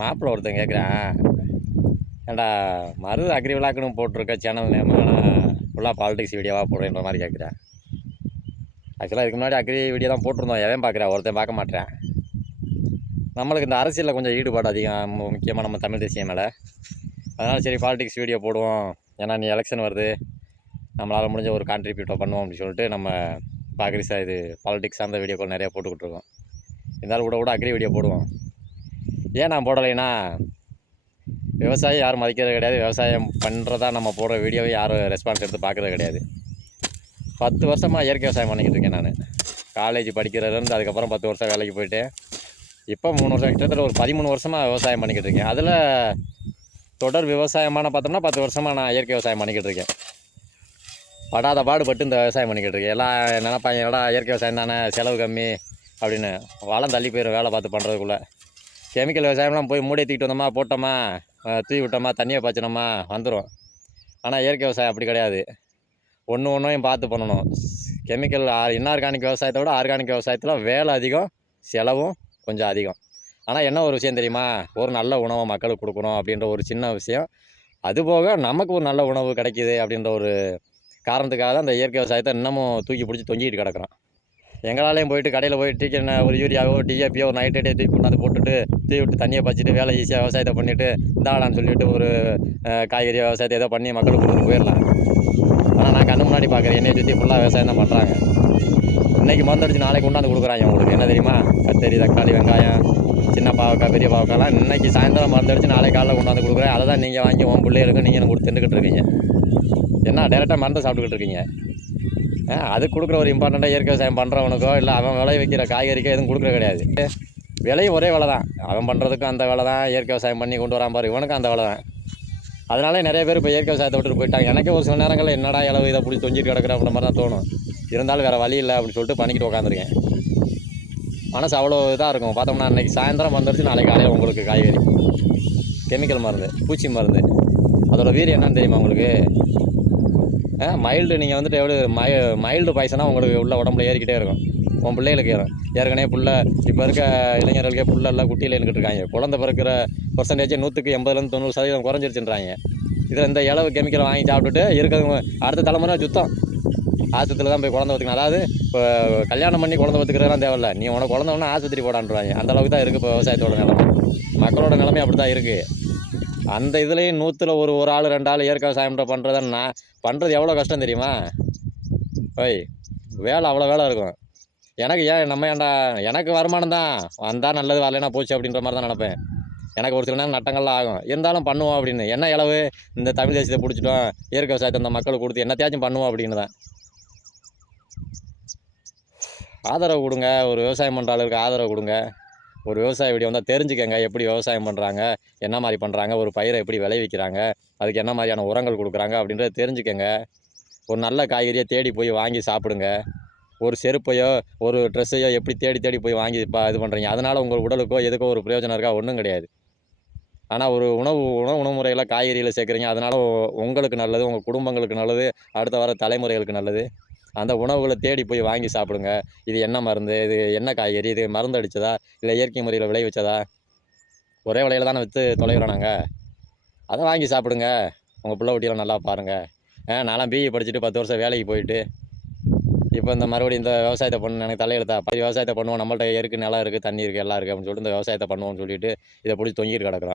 மாப்பிள்ளை ஒருத்தன் கேட்குறான், ஏன்டா மருது அக்ரி விழாக்குன்னு போட்டிருக்க சேனல் நேம் ஆனால் ஃபுல்லாக பாலிடிக்ஸ் வீடியோவாக போடுறேன்ற மாதிரி கேட்குறேன். ஆக்சுவலாக இதுக்கு முன்னாடி அக்ரி வீடியோ தான் போட்டிருந்தோம். எவன் பார்க்குறேன், ஒருத்தன் பார்க்க மாட்டேன். நம்மளுக்கு இந்த அரசியலில் கொஞ்சம் ஈடுபாடு அதிகம், முக்கியமாக நம்ம தமிழ் தேசியம் மேலே. அதனால் சரி பாலிடிக்ஸ் வீடியோ போடுவோம், ஏன்னா நீ எலெக்ஷன் வருது, நம்மளால் முடிஞ்ச ஒரு கான்ட்ரிபியூட்டை பண்ணுவோம் அப்படின்னு சொல்லிட்டு நம்ம இப்போ இது பாலிடிக்ஸ் சார்ந்த வீடியோக்கள் நிறையா போட்டுக்கிட்டு இருக்கோம். இருந்தாலும் கூட அக்ரி வீடியோ போடுவோம். ஏன் நான் போடலைன்னா, விவசாயம் யாரும் மதிக்கிறது கிடையாது. விவசாயம் பண்ணுறதா நம்ம போடுற வீடியோவை யாரும் ரெஸ்பான்ஸ் எடுத்து பார்க்குறது கிடையாது. 10 வருஷமாக இயற்கை விவசாயம் பண்ணிக்கிட்டு இருக்கேன் நான். காலேஜ் படிக்கிறதுலேருந்து அதுக்கப்புறம் 10 வருஷம் வேலைக்கு போயிட்டு இப்போ 3 வருஷம், கிட்டத்தட்ட ஒரு 13 வருஷமாக விவசாயம் பண்ணிக்கிட்டு இருக்கேன். அதில் தொடர் விவசாயமான பார்த்தோம்னா 10 வருஷமாக நான் இயற்கை விவசாயம் பண்ணிக்கிட்டு இருக்கேன். படாத பாடுபட்டு இந்த விவசாயம் பண்ணிக்கிட்டு இருக்கேன். எல்லாம் நினைப்பாங்க, என்னடா இயற்கை விவசாயம் தானே, செலவு கம்மி அப்படின்னு. வளம் தள்ளி போயிடும் வேலை பார்த்து பண்ணுறதுக்குள்ளே. கெமிக்கல் விவசாயம்லாம் போய் மூடி தூக்கிட்டு வந்தோமா, போட்டோமா, தூவி விட்டோமா, தண்ணியை பாய்ச்சினோமா வந்துடும். ஆனால் இயற்கை விவசாயம் அப்படி கிடையாது. ஒன்றையும் பார்த்து பண்ணணும். கெமிக்கல் இன்ஆர்கானிக் விவசாயத்தை விட ஆர்கானிக் விவசாயத்தில் வேலை அதிகம், செலவும் கொஞ்சம் அதிகம். ஆனால் என்ன ஒரு விஷயம் தெரியுமா, ஒரு நல்ல உணவை மக்களுக்கு கொடுக்கணும் அப்படின்ற ஒரு சின்ன விஷயம். அதுபோக நமக்கு ஒரு நல்ல உணவு கிடைக்கிது அப்படின்ற ஒரு காரணத்துக்காக தான் இந்த இயற்கை விவசாயத்தை இன்னமும் தூக்கி பிடிச்சி தொங்கிட்டு கிடக்குறோம். எங்களாலேயும் போயிட்டு கடையில் போயிட்டு ஒரு யூரியாவோ டிஏபியோ ஒரு நைட்டே தூக்கி கொண்டாந்து போட்டுட்டு தூவி விட்டு தண்ணியை பச்சிட்டு வேலை ஈஸியாக விவசாயத்தை பண்ணிவிட்டு இந்தாடான்னு சொல்லிவிட்டு ஒரு காய்கறி விவசாயத்தை ஏதோ பண்ணி மக்களுக்கு கொண்டு போயிடலாம். ஆனால் நான் கண்ணு முன்னாடி பார்க்குறேன், என்னையை சுற்றி ஃபுல்லாக விவசாயம் தான் பண்ணுறாங்க. இன்றைக்கி மருந்தடிச்சு நாளைக்கு கொண்டாந்து கொடுக்குறாங்க. உங்களுக்கு என்ன தெரியுமா, கத்தரி, தக்காளி, வெங்காயம், சின்ன பாவக்காய், பெரிய பாவக்காய்லாம் இன்றைக்கி சாயந்தரம் மருந்தடிச்சு நாளைக்கு காலையில் கொண்டாந்து கொடுக்குறேன். அதை தான் நீங்கள் வாங்கி உன் பிள்ளைகளுக்கு நீங்கள் கொடுத்து தின்னுக்கிட்டு இருக்கீங்க. என்ன டேரெக்டாக மருந்து சாப்பிட்டுக்கிட்டு இருக்கீங்க. அதுக்கு கொடுக்குற ஒரு இம்பார்ட்டண்ட்டாக இயற்கை விவசாயம் பண்ணுறவனுக்கோ இல்லை அவன் விளை வைக்கிற காய்கறிக்கோ எதுவும் கொடுக்குற கிடையாது. விலையும் ஒரே விலை தான். அவன் பண்ணுறதுக்கும் அந்த வேலை தான், இயற்கை விவசாயம் பண்ணி கொண்டு வரான் பாரு இவனுக்கும் அந்த வேலை தான். அதனால நிறைய பேர் இப்போ இயற்கை விவசாயத்தை விட்டுட்டு போயிட்டாங்க. எனக்கே ஒரு சில நேரங்களில் என்னடா இளவு இதை பிடிச்சி தொங்கிட்டு கிடக்குற அப்படின்ற மாதிரி தான் தோணும். இருந்தாலும் வேறு வழி இல்லை அப்படின்னு சொல்லிட்டு பண்ணிக்கிட்டு உட்காந்துருக்கேன். மனசு அவ்வளோ இதாக இருக்கும். பார்த்தோம்னா இன்றைக்கி சாயந்தரம் வந்துடுச்சு, நாளைக்கு காலையில் உங்களுக்கு காய்கறி. கெமிக்கல் மருந்து, பூச்சி மருந்து, அதோட வீரியம் என்னன்னு தெரியுமா உங்களுக்கு? மைல்டு, நீங்கள் வந்துட்டு எவ்வளோ மைல்டு பாய்சனாக உங்களுக்கு உள்ள உடம்புல ஏறிக்கிட்டே இருக்கும். உன் பிள்ளைகளுக்கு ஏறும். ஏற்கனவே புள்ள இப்போ இருக்க இளைஞர்களுக்கே புல்லெல்லாம் குட்டியில் இருந்துக்கிட்டு இருக்காங்க. குழந்தை பிறக்கிற பர்சன்டேஜ் 100க்கு 80-90% குறைஞ்சிருச்சுன்றாங்க. இதில் இந்த இளவு கெமிக்கலை வாங்கி சாப்பிட்டுட்டு இருக்கிறவங்க அடுத்த தலைமுறை சுத்தம் ஆஸ்பத்திரியில் தான் போய் குழந்தை பார்த்துக்கணும். அதாவது இப்போ கல்யாணம் பண்ணி குழந்தை பார்த்துக்கிறதுலாம் தேவையில்லை, நீ உனக்கு குழந்தை ஒன்று ஆஸ்பத்திரி போடான்றாங்க. அந்த அளவுக்கு தான் இருக்குது இப்போ விவசாயத்தோட நிலைமை. மக்களோட நிலைமை அப்படி தான் இருக்குது. அந்த இதுலேயும் 100ல் ஒரு ஆள் 2 ஆள் இயற்கை விவசாயம் பண்ணுறத நான் பண்ணுறது எவ்வளோ கஷ்டம் தெரியுமா? வேலை அவ்வளோ வேலை இருக்கும். எனக்கு ஏன்டா எனக்கு வருமானம் தான் வந்தால் நல்லது, வரலைன்னா போச்சு அப்படின்ற மாதிரி தான் நினப்பேன். எனக்கு ஒரு சில நேரம் நட்டங்கள்லாம் ஆகும், இருந்தாலும் பண்ணுவோம் அப்படின்னு. என்ன இளவு இந்த தமிழ் தேசியத்தை பிடிச்சிட்டோம், இயற்கை விவசாயத்தை இந்த மக்களுக்கு கொடுத்து என்னத்தையாச்சும் பண்ணுவோம் அப்படின்னு தான். ஆதரவு கொடுங்க, ஒரு விவசாயம் பண்ணுற ஆளுக்கு ஆதரவு கொடுங்க. ஒரு விவசாய வீடியோ வந்தால் தெரிஞ்சுக்கங்க, எப்படி விவசாயம் பண்ணுறாங்க, என்ன மாதிரி பண்ணுறாங்க, ஒரு பயிரை எப்படி விளைவிக்கிறாங்க, அதுக்கு என்ன மாதிரியான உரங்கள் கொடுக்குறாங்க அப்படின்றத தெரிஞ்சுக்கங்க. ஒரு நல்ல காய்கறியை தேடி போய் வாங்கி சாப்பிடுங்க. ஒரு செருப்பையோ ஒரு ட்ரெஸ்ஸையோ எப்படி தேடி போய் வாங்கி இது பண்ணுறீங்க, அதனால் உங்கள் உடலுக்கோ எதுக்கோ ஒரு பிரயோஜனம் இருக்கா? ஒன்றும் கிடையாது. ஆனால் ஒரு உணவு முறையில் காய்கறியில் சேர்க்குறீங்க, அதனால் உங்களுக்கு நல்லது, உங்கள் குடும்பங்களுக்கு நல்லது, அடுத்த வர தலைமுறைகளுக்கு நல்லது. அந்த உணவுகளை தேடி போய் வாங்கி சாப்பிடுங்க. இது என்ன மருந்து, இது என்ன காய்கறி, இது மருந்து அடித்ததா இல்லை இயற்கை முறையில் விளைவிச்சதா, ஒரே விலையில் தானே விற்று தொலைகிறோம் நாங்கள். அதை வாங்கி சாப்பிடுங்க. உங்கள் பிள்ளை குட்டியெல்லாம் நல்லா பாருங்கள். நான்லாம் பிஇ படிச்சுட்டு 10 வருஷம் வேலைக்கு போயிட்டு இப்போ இந்த மறுபடியும் இந்த விவசாயத்தை பண்ண எனக்கு தலையெழுத்தா, விவசாயத்தை பண்ணுவோம், நம்மள்ட்ட இருக்குது, நிலம் இருக்குது, தண்ணி இருக்குது, எல்லாம் இருக்குது அப்படின்னு சொல்லிட்டு இந்த விவசாயத்தை பண்ணுவோம்னு சொல்லிட்டு இதை பிடிச்சி தொங்கிட்டு கிடக்குறோம்.